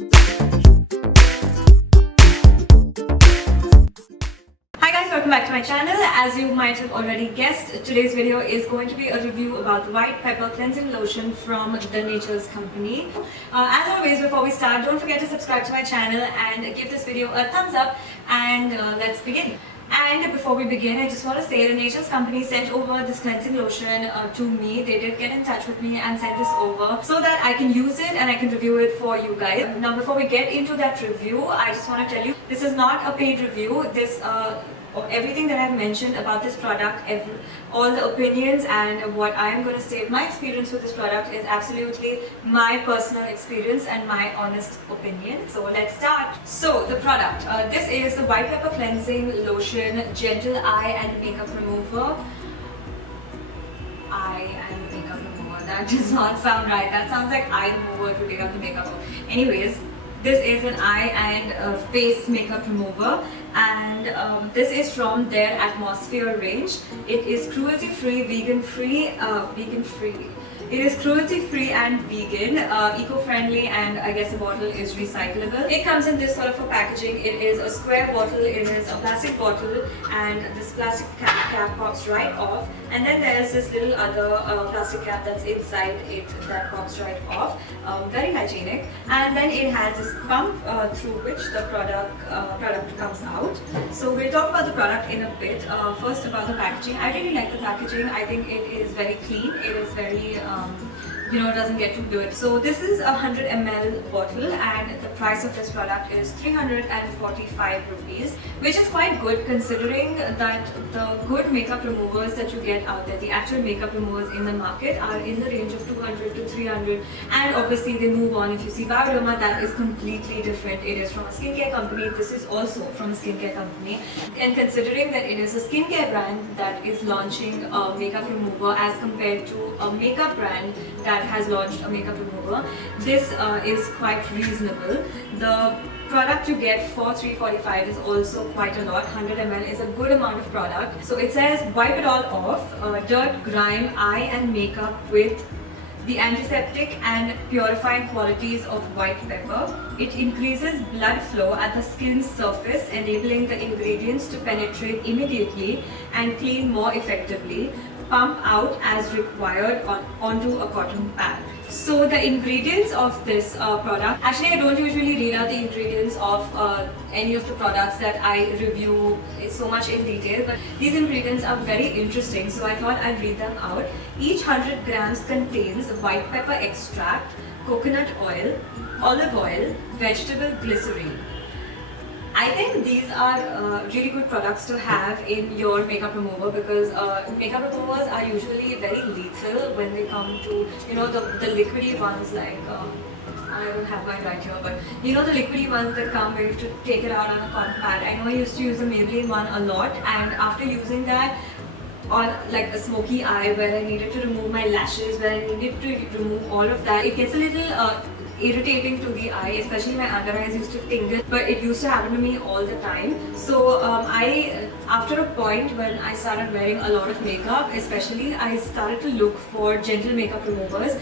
Hi guys, welcome back to my channel. As you might have already guessed, today's video is going to be a review about the White Pepper Cleansing Lotion from The Nature's Company. As always, before we start, don't forget to subscribe to my channel and give this video a thumbs up, and let's begin. And before we begin, I just want to say The Nature's Company sent over this cleansing lotion to me. They did get in touch with me and sent this over so that I can use it and I can review it for you guys. Now before we get into that review, I just want to tell you, this is not a paid review. This everything that I've mentioned about this product, all the opinions and what I am going to say, my experience with this product is absolutely my personal experience and my honest opinion. So let's start. So the product, this is the White Pepper Cleansing Lotion Gentle Eye and Makeup Remover. Eye and makeup remover, that does not sound right. That sounds like eye remover to take out the makeup. Anyways, this is an eye and face makeup remover, and this is from their Atmosphere range. It is cruelty-free, vegan-free, It is cruelty-free and vegan, eco-friendly, and I guess the bottle is recyclable. It comes in this sort of a packaging. It is a square bottle, it is a plastic bottle, and this plastic cap pops right off. And then there's this little other plastic cap that's inside it that pops right off. Very hygienic. And then it has this pump through which the product comes out. So we'll talk about the product in a bit. First about the packaging. I really like the packaging. I think it is very clean. It is very doesn't get too dirty. So this is a 100 ml bottle, and the price of this product is 345 rupees, which is quite good considering that the good makeup removers that you get out there, the actual makeup removers in the market, are in the range of 200 to 300, and obviously they move on. If you see Bioderma, that is completely different. It is from a skincare company. This is also from a skincare company, and considering that it is a skincare brand that is launching a makeup remover as compared to a makeup brand that has launched a makeup remover, this is quite reasonable. The product you get for 345 is also quite a lot. 100 ml is a good amount of product. So it says wipe it all off, dirt, grime, eye and makeup with the antiseptic and purifying qualities of white pepper. It increases blood flow at the skin's surface, enabling the ingredients to penetrate immediately and clean more effectively. Pump out as required onto a cotton pad. So the ingredients of this product, actually I don't usually read out the ingredients of any of the products that I review so much in detail, but these ingredients are very interesting, so I thought I'd read them out. Each 100 grams contains white pepper extract, coconut oil, olive oil, vegetable glycerin. I think these are really good products to have in your makeup remover, because makeup removers are usually very lethal when they come to, the liquidy ones, like I don't have mine right here, but the liquidy ones that come where you have to take it out on a cotton pad. I know I used to use the Maybelline one a lot, and after using that on like a smoky eye where I needed to remove my lashes, where I needed to remove all of that, it gets a little irritating to the eye, especially my under eyes used to tingle, but it used to happen to me all the time. So after a point when I started wearing a lot of makeup, especially, I started to look for gentle makeup removers.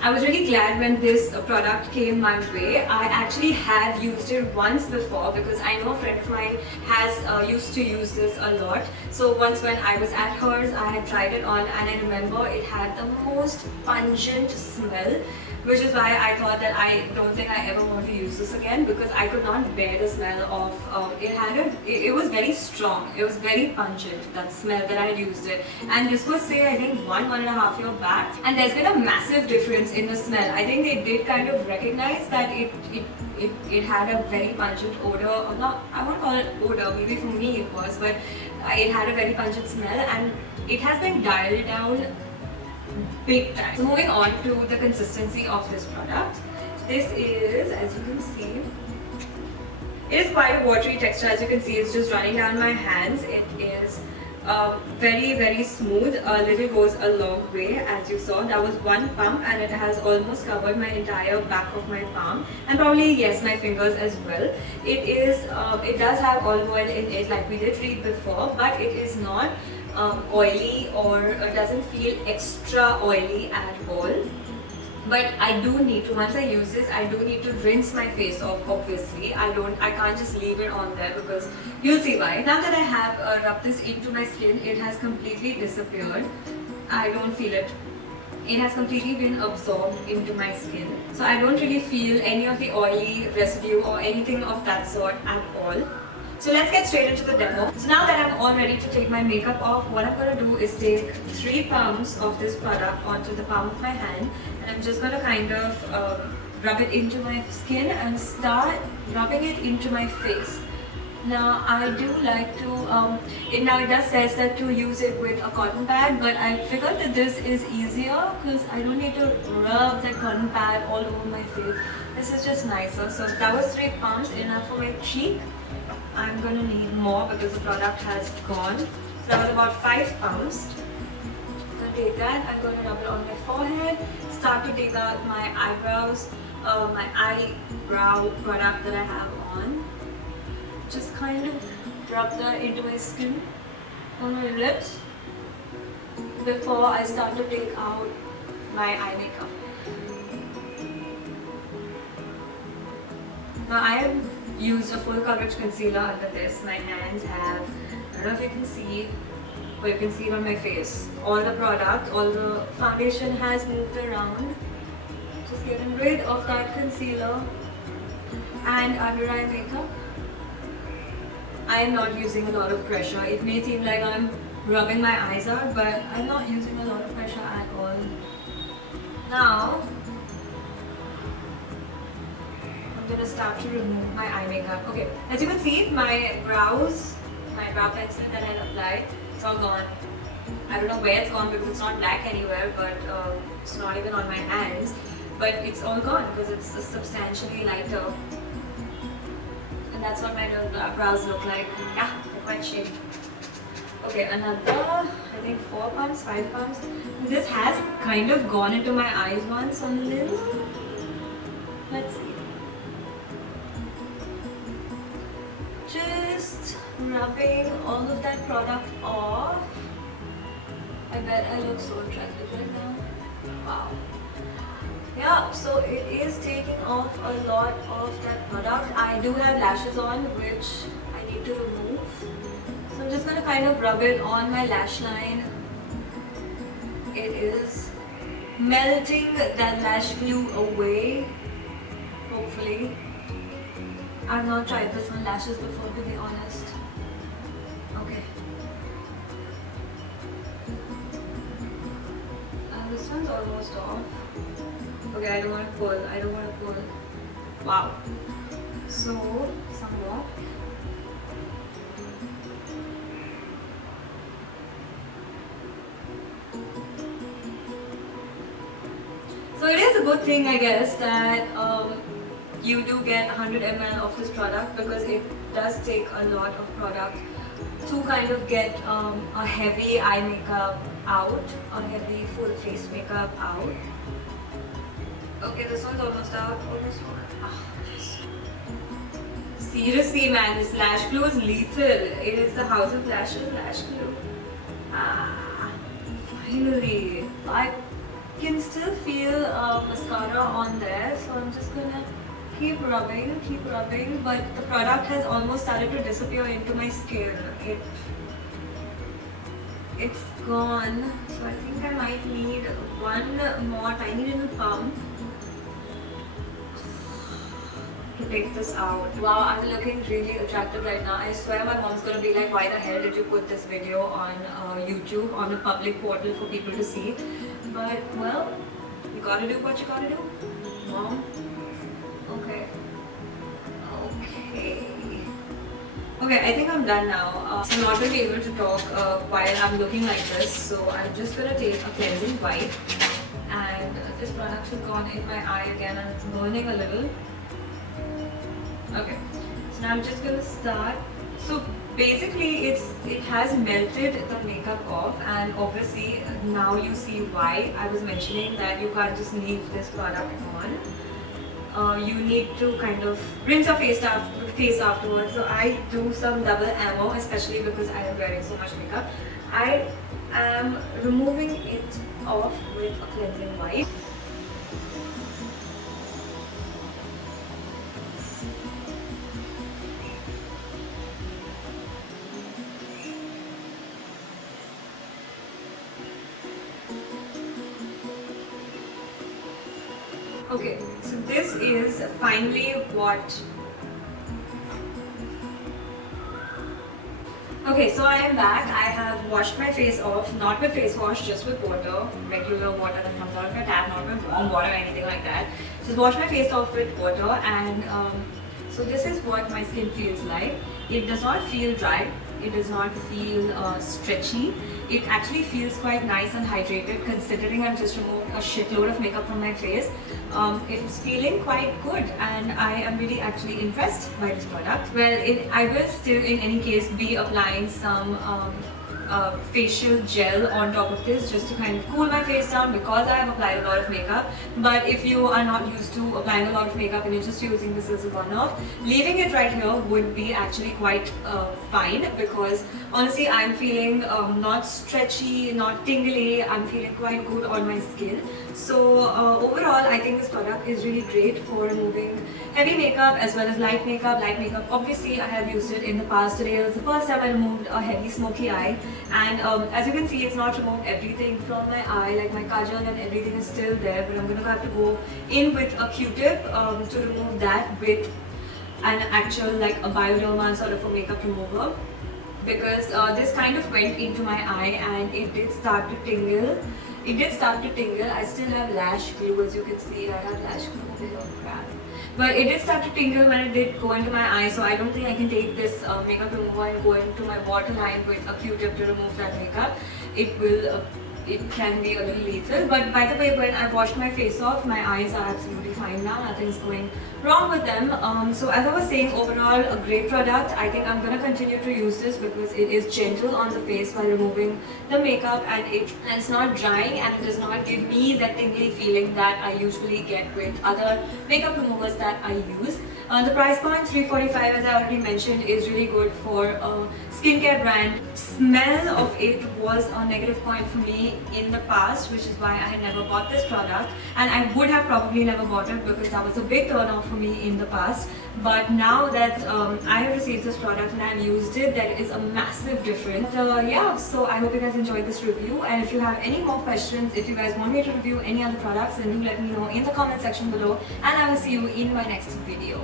I was really glad when this product came my way. I actually had used it once before, because I know a friend of mine has used to use this a lot. So once when I was at hers, I had tried it on, and I remember it had the most pungent smell, which is why I thought that I don't think I ever want to use this again, because I could not bear the smell of it was very strong, it was very pungent, that smell that I had used it. And this was, say, I think 1.5 years back, and there's been a massive difference in the smell. I think they did kind of recognize that it had a very pungent odor, or not, I won't call it odor, maybe for me it was, but it had a very pungent smell, and it has been dialed down big time. So moving on to the consistency of this product. This is, as you can see, it is quite a watery texture. As you can see, it's just running down my hands. It is very smooth. A little goes a long way. As you saw, that was one pump, and it has almost covered my entire back of my palm, and probably, yes, my fingers as well. It does have olive oil in it, like we did read before, but it is not oily, or doesn't feel extra oily at all. But I do need to, once I use this, I do need to rinse my face off. Obviously, I can't just leave it on there, because you'll see why. Now that I have rubbed this into my skin, it has completely disappeared. I don't feel it. It has completely been absorbed into my skin, so I don't really feel any of the oily residue or anything of that sort at all. So let's get straight into the demo. So now that I'm all ready to take my makeup off, what I'm going to do is take 3 pumps of this product onto the palm of my hand, and I'm just going to kind of rub it into my skin and start rubbing it into my face. Now I do like to, it does says that to use it with a cotton pad, but I figured that this is easier because I don't need to rub that cotton pad all over my face. This is just nicer. So that was 3 pumps, enough for my cheek. I'm gonna need more because the product has gone. So that was about 5 pumps. I'm gonna take that, I'm gonna rub it on my forehead, start to take out my eyebrows, my eyebrow product that I have on. Just kind of rub that into my skin, on my lips, before I start to take out my eye makeup. Now I have used a full coverage concealer under this. My hands have, I don't know if you can see, but you can see it on my face. All the product, all the foundation has moved around. Just getting rid of that concealer and under eye makeup. I am not using a lot of pressure. It may seem like I'm rubbing my eyes out, but I'm not using a lot of pressure at all. Now, I'm going to start to remove my eye makeup. Okay, as you can see, my brows, my brow pencil that I applied, it's all gone. I don't know where it's gone because it's not black anywhere, but it's not even on my hands. But it's all gone because it's substantially lighter. And that's what my brows look like. Yeah, they're quite shaped. Okay, another, I think 4 pumps, 5 pumps. This has kind of gone into my eyes once a little. Let's see. Just rubbing all of that product off. I bet I look so attractive right now. Wow. Yeah, so it is taking off a lot of that product. I do have lashes on, which I need to remove. So I'm just going to kind of rub it on my lash line. It is melting that lash glue away, hopefully. I've not tried this on lashes before, to be honest. Okay. This one's almost off. Okay, I don't want to pull. Wow. So, some more. So it is a good thing, I guess, that you do get 100 ml of this product, because it does take a lot of product to kind of get a heavy eye makeup out, a heavy full face makeup out. Okay, this one's almost out. Almost out. Oh, yes. Seriously, man, this lash glue is lethal. It is the House of Lashes lash glue. Finally. I can still feel mascara on there, so I'm just gonna keep rubbing, but the product has almost started to disappear into my skin. It's gone, so I think I might need one more tiny little pump to take this out. Wow, I'm looking really attractive right now. I swear my mom's gonna be like, why the hell did you put this video on YouTube, on a public portal for people to see? But, well, you gotta do what you gotta do, Mom. Okay. Okay, I think I'm done now. I'm not going to be able to talk while I'm looking like this, so I'm just going to take a cleansing wipe. And this product has gone in my eye again and it's burning a little. Okay, so now I'm just going to start. So basically it has melted the makeup off, and obviously now you see why I was mentioning that you can't just leave this product on. You need to kind of rinse your face afterwards. So I do some double ammo, especially because I am wearing so much makeup. I am removing it off with a cleansing wipe. Okay, so this is finally what. Okay, so I am back. I have washed my face off, not with face wash, just with water, regular water that comes out of your tap, not with warm water or anything like that. Just wash my face off with water, and so this is what my skin feels like. It does not feel dry. It does not feel stretchy. It actually feels quite nice and hydrated, considering I've just removed a shitload of makeup from my face. It's feeling quite good, and I am really actually impressed by this product. Well, I will still in any case be applying some facial gel on top of this just to kind of cool my face down, because I have applied a lot of makeup. But if you are not used to applying a lot of makeup and you're just using this as a one-off, leaving it right here would be actually quite fine, because honestly I'm feeling not stretchy, not tingly. I'm feeling quite good on my skin. So overall I think this product is really great for removing heavy makeup as well as light makeup. Light makeup, obviously I have used it in the past. Today was the first time I removed a heavy smoky eye, and as you can see, it's not removed everything from my eye, like my kajal and everything is still there, but I'm going to have to go in with a Q-tip to remove that with an actual like a Bioderma sort of a makeup remover, because this kind of went into my eye and it did start to tingle. I still have lash glue, as you can see. I have lash glue over here. Crap. But it did start to tingle when it did go into my eye, so I don't think I can take this makeup remover and go into my waterline with a Q-tip to remove that makeup. It can be a little lethal. But by the way, when I washed my face off, my eyes are absolutely fine now. Nothing's going wrong with them. So as I was saying, overall a great product. I think I'm gonna continue to use this because it is gentle on the face while removing the makeup, and it's not drying, and it does not give me that tingly feeling that I usually get with other makeup removers that I use. The price point, $345, as I already mentioned, is really good for a skincare brand. Smell of it was a negative point for me in the past, which is why I had never bought this product, and I would have probably never bought it because that was a big turn off for me in the past. But now that I have received this product and I have used it, there is a massive difference. Yeah, so I hope you guys enjoyed this review, and if you have any more questions, if you guys want me to review any other products, then do let me know in the comment section below, and I will see you in my next video.